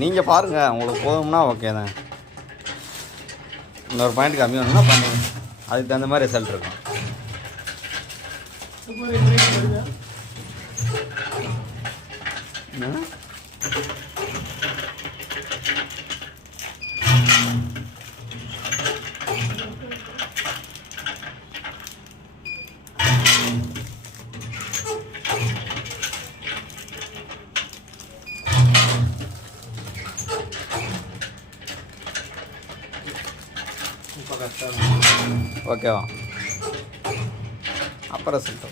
நீங்கள் பாருங்கள், உங்களுக்கு போதும்னா ஓகே தான். இன்னொரு பாயிண்ட் கம்மி வேணும்னா பண்ணுங்க, அதுக்கு தகுந்த மாதிரி ரிசல்ட் இருக்கும். ஓகேவா? அப்புறம் ரிசல்ட்